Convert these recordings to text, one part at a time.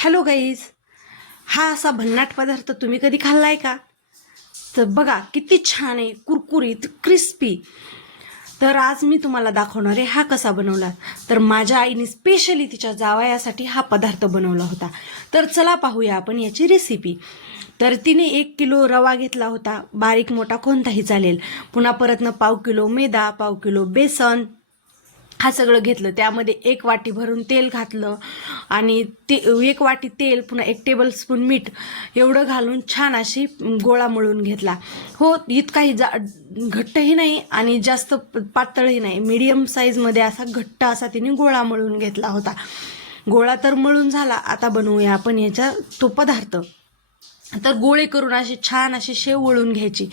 Hello guys, हा असा भन्नाट पदार्थ तुम्ही कधी खाल्लाय का? तर बघा किती छान आहे, कुरकुरीत क्रिस्पी. तर आज मी तुम्हाला दाखवणार आहे हा कसा बनवला. तर माझ्या आईने स्पेशली तिच्या जावयासाठी हा पदार्थ बनवला होता. तर चला पाहूया आपण याची रेसिपी. तर तिने 1 किलो रवा घेतला होता, बारीक मोठा कोणताही चालेल. पुन्हा परतनं 1/2 किलो मैदा, 1/2 किलो बेसन, हा सगळं घेतलं. त्यामध्ये 1 वाटी भरून तेल घातलं आणि ते 1 वाटी तेल, पुन्हा 1 टेबलस्पून मीठ एवढं घालून छान अशी गोळा मळून घेतला. हो, इतकाही घट्टही नाही आणि जास्त पातळही नाही, मीडियम साईजमध्ये असा घट्ट असा तिने गोळा मळून घेतला होता. गोळा तर मळून झाला. आता बनवूया आपण याचा तो पदार्थ. तर गोळे करून अशी छान अशी शेव वळून घ्यायची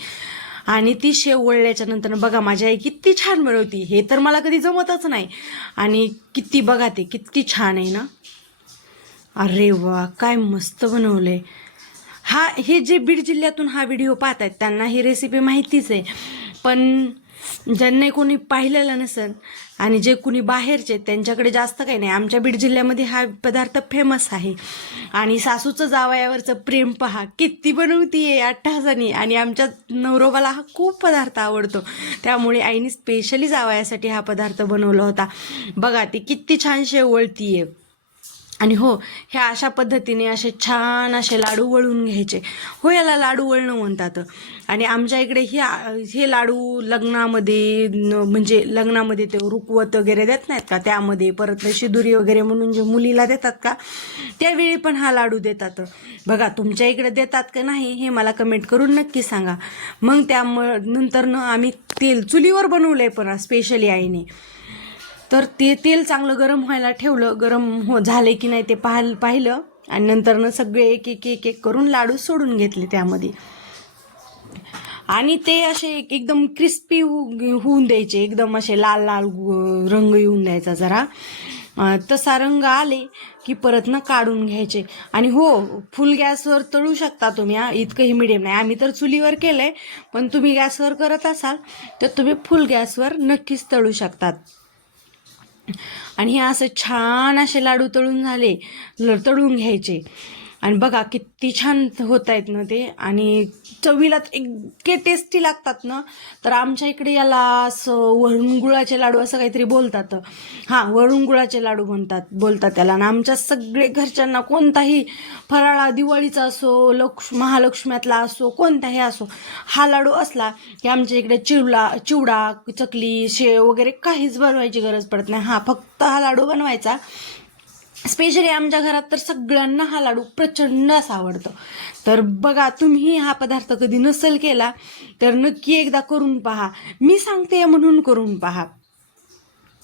आणि ती शेव वळल्याच्या नंतर बघा माझी आई किती छान बनवती. हे तर मला कधी जमतच नाही आणि किती बघा ते किती छान आहे ना. अरे वा, काय मस्त बनवलंय. हे जे बीड जिल्ह्यातून हा व्हिडिओ पाहत आहेत त्यांना ही रेसिपी माहितीच आहे, पण ज्यांना कोणी पाहिलेलं नसेल आणि जे कुणी बाहेरचे त्यांच्याकडे जास्त काही नाही. आमच्या बीड जिल्ह्यामध्ये हा पदार्थ फेमस आहे आणि सासूचं जावयावरचं प्रेम पहा किती बनवतीये अट्टहासानी. आणि आमच्या नवरोबाला हा खूप पदार्थ आवडतो, त्यामुळे आईने स्पेशली जावयासाठी हा पदार्थ बनवला होता. बघा ती किती छान शेवळतीये. आणि हो, ह्या अशा पद्धतीने असे छान असे लाडू वळून घ्यायचे. हो, याला लाडू वळणं म्हणतात. आणि आमच्या इकडे हे लाडू लग्नामध्ये म्हणजे लग्नामध्ये ते रुकवत वगैरे देत नाहीत का, त्यामध्ये परत शिदुरी वगैरे म्हणून जे मुलीला देतात का, त्यावेळी पण हा लाडू देतात. बघा तुमच्या इकडे देतात का नाही हे मला कमेंट करून नक्की सांगा. मग नंतर आम्ही तेल चुलीवर बनवलंय पण स्पेशली आईने. तर ते तेल चांगलं गरम व्हायला ठेवलं. गरम झाले की नाही ते पाहिलं आणि नंतर सगळे एक एक एक एक करून लाडू सोडून घेतले त्यामध्ये. आणि ते असे एकदम क्रिस्पी होऊन द्यायचे, एकदम असे लाल लाल रंग येऊन द्यायचा. जरा तसा रंग आले की परत काढून घ्यायचे. आणि हो, फुल गॅसवर तळू शकता तुम्ही, इतकंही मिडियम नाही. आम्ही तर चुलीवर केलंय, पण तुम्ही गॅसवर करत असाल तर तुम्ही फुल गॅसवर नक्कीच तळू शकतात. आणि हे असं छान असे लाडू तळून घ्यायचे. आणि बघा किती छान होत आहेत ना ते, आणि चवीला इतके टेस्टी लागतात ना. तर आमच्या इकडे याला असं वरून गुळाचे लाडू असं काहीतरी बोलतात. वरून गुळाचे लाडू बोलतात त्याला. आणि आमच्या सगळे घरच्यांना कोणताही फराळा, दिवाळीचा असो, महालक्ष्म्यातला असो, कोणताही असो, हा लाडू असला की आमच्या इकडे चिवडा, चकली, शेव वगैरे काहीच बनवायची गरज पडत नाही. फक्त हा लाडू बनवायचा. स्पेशली आमच्या घरात तर सगळ्यांना हा लाडू प्रचंड असा आवडतो. तर बघा, तुम्ही हा पदार्थ कधी नसेल केला तर नक्की एकदा करून पहा. मी सांगते म्हणून करून पहा.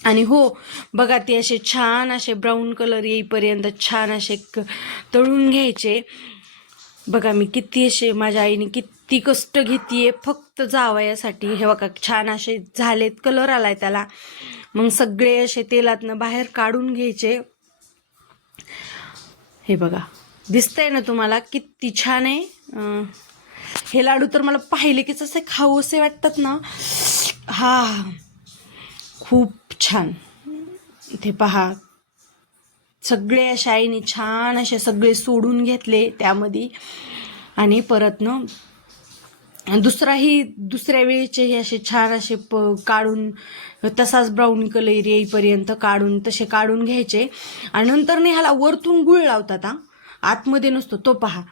आणि हो बघा, ते असे छान असे ब्राऊन कलर येईपर्यंत छान असे तळून घ्यायचे. बघा मी किती असे, माझ्या आईने किती कष्ट घेतीये फक्त जावयासाठी. हे बघा छान असे झालेत, कलर आलाय त्याला. मग सगळे असे तेलातनं बाहेर काढून घ्यायचे. हे बघा, दिसतंय ना तुम्हाला किती छान आहे. हे लाडू तर मला पाहिले कीच असे खाऊ असे वाटतात ना. खूप छान. इथे पहा, सगळे अशा आईने छान असे सगळे सोडून घेतले त्यामध्ये. आणि परत दुसऱ्या वेळेचे हे असे छान असे काढून तसाच ब्राऊन कलर येईपर्यंत तसे काढून घ्यायचे. आणि नंतर ह्याला वरतून गुळ लावतात, आतमध्ये नसतो तो. पहा,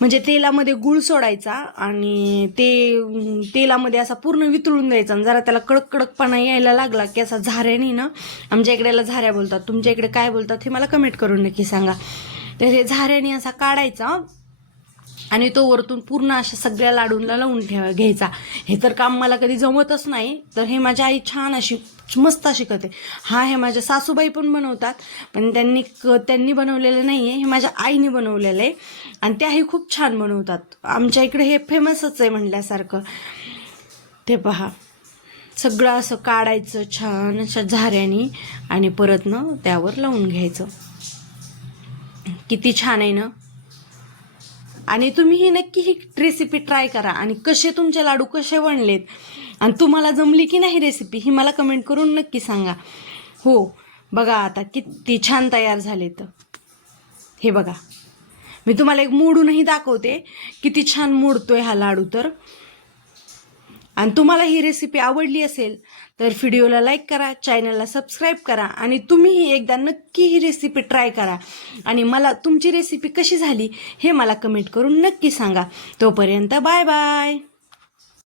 म्हणजे तेलामध्ये गुळ सोडायचा आणि ते तेलामध्ये असा पूर्ण वितळून द्यायचा. आणि जरा त्याला कडकपणा यायला लागला की असा झाऱ्याने ना, आमच्या इकडे याला झाऱ्या बोलतात, तुमच्या इकडे काय बोलतात हे मला कमेंट करून नक्की सांगा. तर हे झाऱ्याने असा काढायचा आणि तो वरतून पूर्ण अशा सगळ्या लाडूंना लावून घ्यायचा. हे तर काम मला कधी जमतच नाही, तर हे माझी आई छान अशी मस्त अशी करते. हे माझ्या सासूबाई पण बनवतात, पण त्यांनी बनवलेलं नाही आहे, हे माझ्या आईने बनवलेलं आहे. आणि त्याही खूप छान बनवतात. आमच्या इकडे हे फेमसच आहे म्हणल्यासारखं. ते पहा, सगळं असं काढायचं छान अशा झाऱ्याने आणि परत त्यावर लावून घ्यायचं. किती छान आहे ना. आणि तुम्ही ही नक्की ही रेसिपी ट्राय करा आणि तुमचे लाडू कसे बनलेत आणि तुम्हाला जमली की नाही रेसिपी ही मला कमेंट करून नक्की सांगा. हो बघा, आता किती छान तयार झालेत. हे बघा, मी तुम्हाला एक मोडूनही दाखवते किती छान मोडतोय हा लाडू. तर आणि तुम्हाला ही रेसिपी आवडली असेल तर व्हिडिओला लाईक करा, चॅनलला सबस्क्राईब करा आणि तुम्हीही एकदा नक्की ही रेसिपी ट्राय करा आणि मला तुमची रेसिपी कशी झाली हे मला कमेंट करून नक्की सांगा. तोपर्यंत बाय बाय.